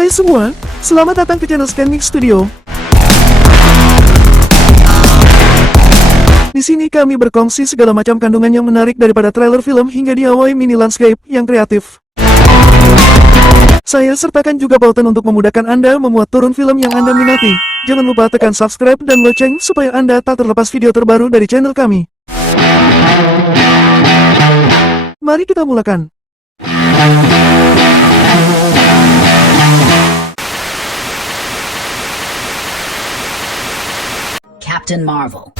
Hai semua, selamat datang ke channel SceneMix Studio. Di sini kami berkongsi segala macam kandungan yang menarik daripada trailer film hingga DIY mini landscape yang kreatif. Saya sertakan juga pautan untuk memudahkan Anda memuat turun film yang Anda minati. Jangan lupa tekan subscribe dan lonceng supaya Anda tak terlepas video terbaru dari channel kami. Mari kita mulakan. Captain Marvel.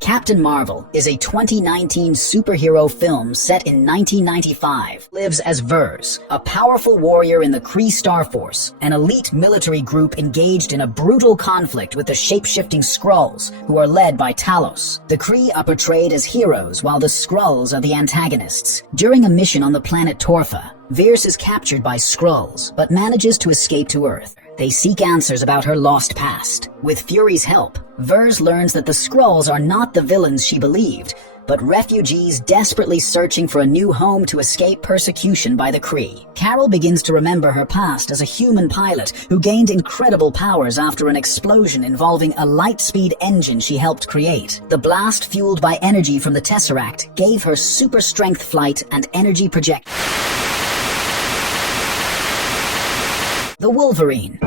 Captain Marvel is a 2019 superhero film set in 1995. Lives as Vers, a powerful warrior in the Kree Star Force, an elite military group engaged in a brutal conflict with the shape-shifting Skrulls, who are led by Talos. The Kree are portrayed as heroes while the Skrulls are the antagonists. During a mission on the planet Torfa, Vers is captured by Skrulls, but manages to escape to Earth. They seek answers about her lost past. With Fury's help, Vers learns that the Skrulls are not the villains she believed, but refugees desperately searching for a new home to escape persecution by the Kree. Carol begins to remember her past as a human pilot who gained incredible powers after an explosion involving a light-speed engine she helped create. The blast, fueled by energy from the Tesseract, gave her super-strength flight and energy project. The Wolverine.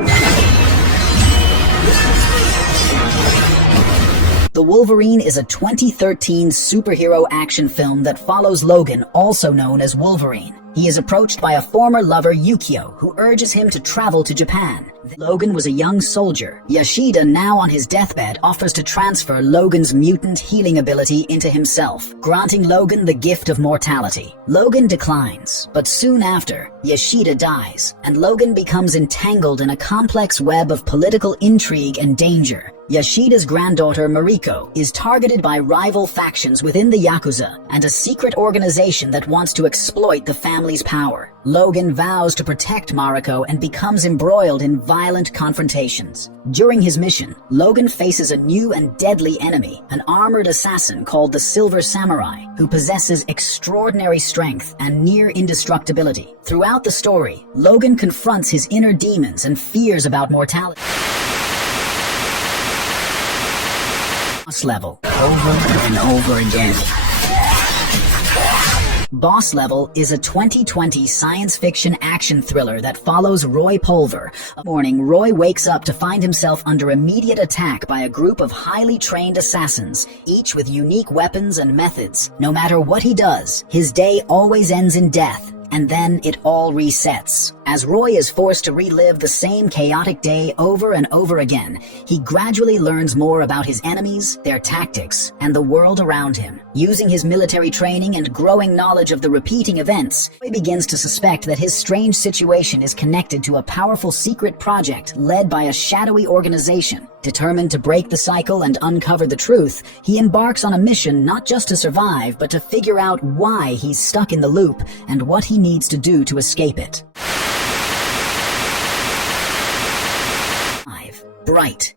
The Wolverine is a 2013 superhero action film that follows Logan, also known as Wolverine. He is approached by a former lover, Yukio, who urges him to travel to Japan. Logan was a young soldier. Yoshida, now on his deathbed, offers to transfer Logan's mutant healing ability into himself, granting Logan the gift of mortality. Logan declines, but soon after, Yoshida dies, and Logan becomes entangled in a complex web of political intrigue and danger. Yoshida's granddaughter, Mariko, is targeted by rival factions within the Yakuza and a secret organization that wants to exploit the family's power. Logan vows to protect Mariko and becomes embroiled in violent confrontations. During his mission, Logan faces a new and deadly enemy, an armored assassin called the Silver Samurai, who possesses extraordinary strength and near indestructibility. Throughout the story, Logan confronts his inner demons and fears about mortality. Boss Level, over and over again. Boss Level is a 2020 science fiction action thriller that follows Roy Pulver. One morning, Roy wakes up to find himself under immediate attack by a group of highly trained assassins, each with unique weapons and methods. No matter what he does, his day always ends in death. And then it all resets. As Roy is forced to relive the same chaotic day over and over again, he gradually learns more about his enemies, their tactics, and the world around him. Using his military training and growing knowledge of the repeating events, Roy begins to suspect that his strange situation is connected to a powerful secret project led by a shadowy organization. Determined to break the cycle and uncover the truth, he embarks on a mission not just to survive, but to figure out why he's stuck in the loop and what he needs to do to escape it. 5. Bright.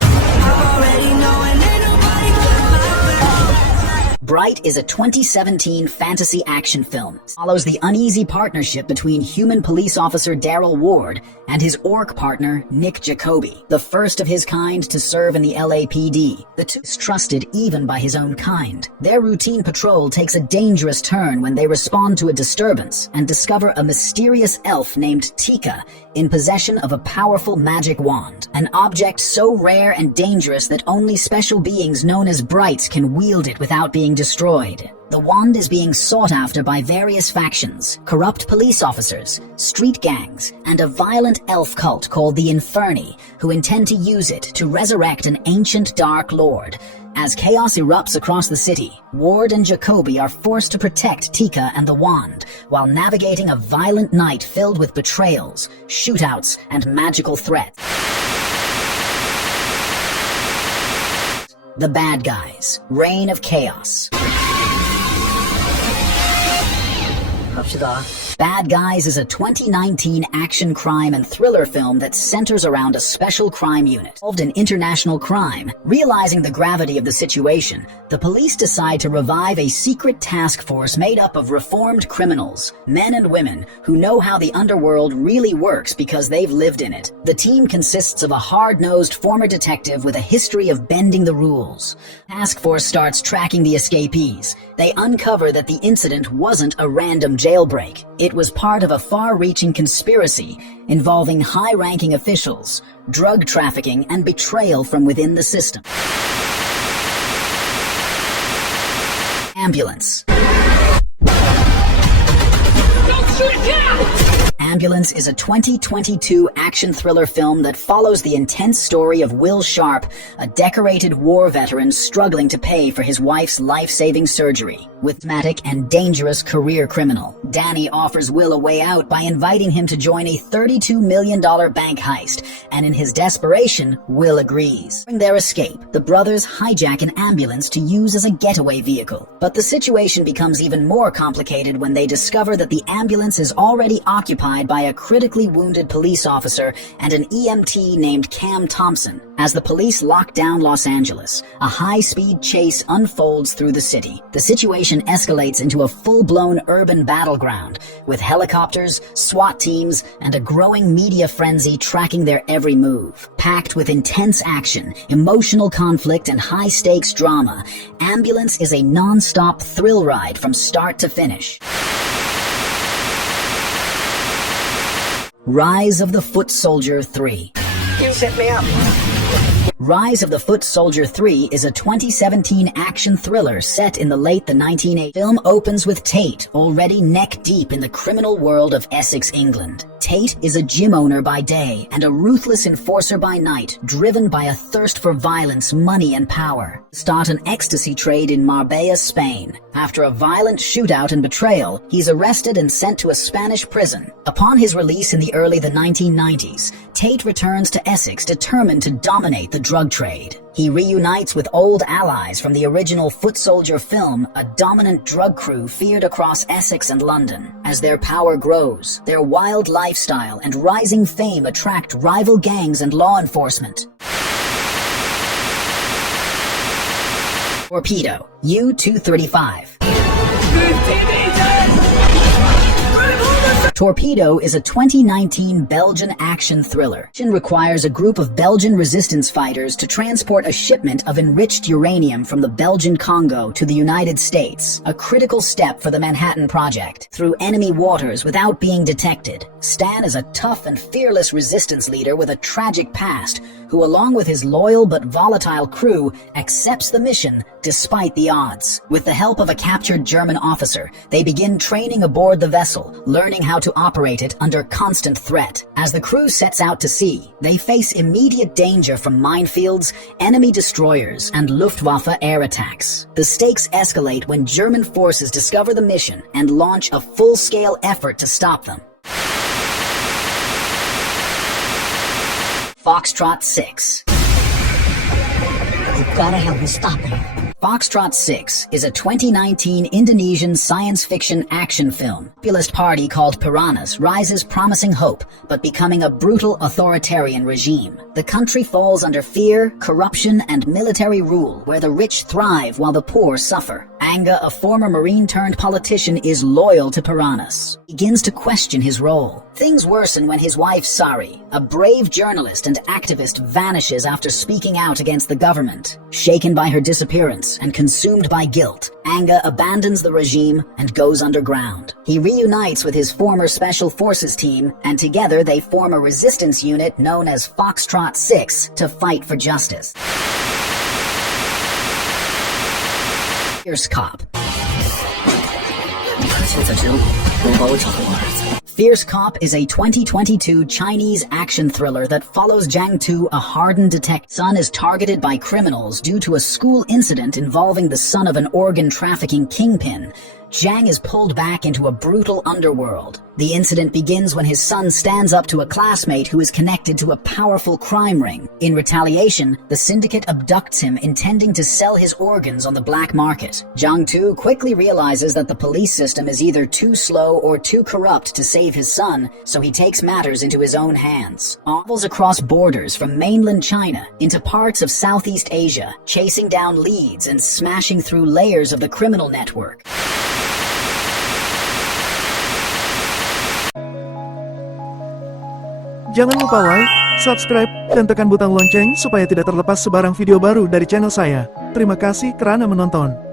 Bright is a 2017 fantasy action film. It follows the uneasy partnership between human police officer Daryl Ward and his orc partner Nick Jacoby, the first of his kind to serve in the LAPD. The two is trusted even by his own kind. Their routine patrol takes a dangerous turn when they respond to a disturbance and discover a mysterious elf named Tika in possession of a powerful magic wand, an object so rare and dangerous that only special beings known as Brights can wield it without being destroyed. The wand is being sought after by various factions, corrupt police officers, street gangs, and a violent elf cult called the Inferni, who intend to use it to resurrect an ancient dark lord. As chaos erupts across the city, Ward and Jacoby are forced to protect Tika and the wand, while navigating a violent night filled with betrayals, shootouts, and magical threats. The Bad Guys, Reign of Chaos. 갑시다. Bad Guys is a 2019 action crime and thriller film that centers around a special crime unit involved in international crime. Realizing the gravity of the situation, the police decide to revive a secret task force made up of reformed criminals, men and women who know how the underworld really works because they've lived in it. The team consists of a hard-nosed former detective with a history of bending the rules. Task force starts tracking the escapees. They uncover that the incident wasn't a random jailbreak. It was part of a far-reaching conspiracy involving high-ranking officials, drug trafficking, and betrayal from within the system. Ambulance. Ambulance is a 2022 action thriller film that follows the intense story of Will Sharp, a decorated war veteran struggling to pay for his wife's life-saving surgery. With dramatic and dangerous career criminal, Danny offers Will a way out by inviting him to join a $32 million bank heist, and in his desperation, Will agrees. During their escape, the brothers hijack an ambulance to use as a getaway vehicle. But the situation becomes even more complicated when they discover that the ambulance is already occupied by a critically wounded police officer and an EMT named Cam Thompson. As the police lock down Los Angeles, a high-speed chase unfolds through the city. The situation escalates into a full-blown urban battleground, with helicopters, SWAT teams, and a growing media frenzy tracking their every move. Packed with intense action, emotional conflict, and high-stakes drama, Ambulance is a non-stop thrill ride from start to finish. Rise of the Foot Soldier 3. You set me up. Rise of the Foot Soldier 3 is a 2017 action thriller set in the late 1980s. The film opens with Tate, already neck-deep in the criminal world of Essex, England. Tate is a gym owner by day and a ruthless enforcer by night, driven by a thirst for violence, money, and power. Start an ecstasy trade in Marbella, Spain. After a violent shootout and betrayal, he's arrested and sent to a Spanish prison. Upon his release in the early 1990s, Tate returns to Essex determined to dominate the drug trade. He reunites with old allies from the original Foot Soldier film, a dominant drug crew feared across Essex and London. As their power grows, their wild lifestyle and rising fame attract rival gangs and law enforcement. Torpedo, U-235. Torpedo is a 2019 Belgian action thriller. It requires a group of Belgian resistance fighters to transport a shipment of enriched uranium from the Belgian Congo to the United States, a critical step for the Manhattan Project. Through enemy waters without being detected, Stan is a tough and fearless resistance leader with a tragic past, who along with his loyal but volatile crew accepts the mission despite the odds. With the help of a captured German officer, they begin training aboard the vessel, learning how to operate it under constant threat. As the crew sets out to sea, they face immediate danger from minefields, enemy destroyers, and Luftwaffe air attacks. The stakes escalate when German forces discover the mission and launch a full-scale effort to stop them. Foxtrot 6. You gotta help me stop him. Foxtrot 6 is a 2019 Indonesian science fiction action film. A populist party called Piranhas rises promising hope, but becoming a brutal authoritarian regime. The country falls under fear, corruption, and military rule, where the rich thrive while the poor suffer. Anga, a former Marine-turned-politician, is loyal to Piranhas. He begins to question his role. Things worsen when his wife Sari, a brave journalist and activist, vanishes after speaking out against the government. Shaken by her disappearance and consumed by guilt, Anga abandons the regime and goes underground. He reunites with his former Special Forces team, and together they form a resistance unit known as Foxtrot 6 to fight for justice. Fierce Cop. Fierce Cop is a 2022 Chinese action thriller that follows Jiang Tu, a hardened detective. Son is targeted by criminals due to a school incident involving the son of an organ trafficking kingpin. Jiang is pulled back into a brutal underworld. The incident begins when his son stands up to a classmate who is connected to a powerful crime ring. In retaliation, the syndicate abducts him, intending to sell his organs on the black market. Jiang Tu quickly realizes that the police system is either too slow or too corrupt to save his son, so he takes matters into his own hands. Travels across borders from mainland China into parts of Southeast Asia, chasing down leads and smashing through layers of the criminal network. Jangan lupa like, subscribe, dan tekan butang lonceng supaya tidak terlepas sebarang video baru dari channel saya. Terima kasih kerana menonton.